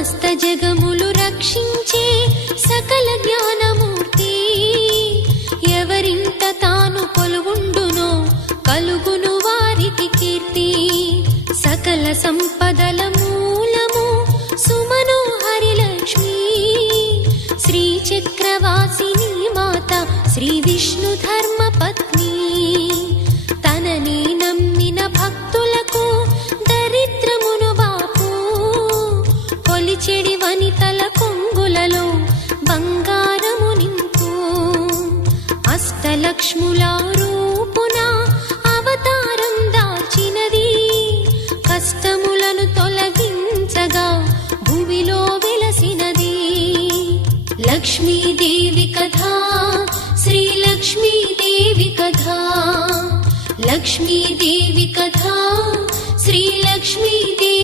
సమస్త జగములు రక్షించే సకల జ్ఞానమూర్తి ఎవరింట తాను కొలువుండునో కలుగును వారికి కీర్తి సకల సంపదల మూలము సుమనోహరి లక్ష్మి శ్రీ చక్రవాసిని మాత శ్రీ విష్ణు ధర్మ పత్ని తనని నమ్మిన భక్తులకు దరిద్రమును బాపు కొలిచెడి వనితల కొంగులలో బంగారము నింపు అష్టలక్ష్ముల రూపున అవతారం దాల్చినది కష్టములను తొలగించగా భూమిలో వెలసినది లక్ష్మీదేవి కథా శ్రీ లక్ష్మీదేవి కథా లక్ష్మీదేవి కథా శ్రీ లక్ష్మీ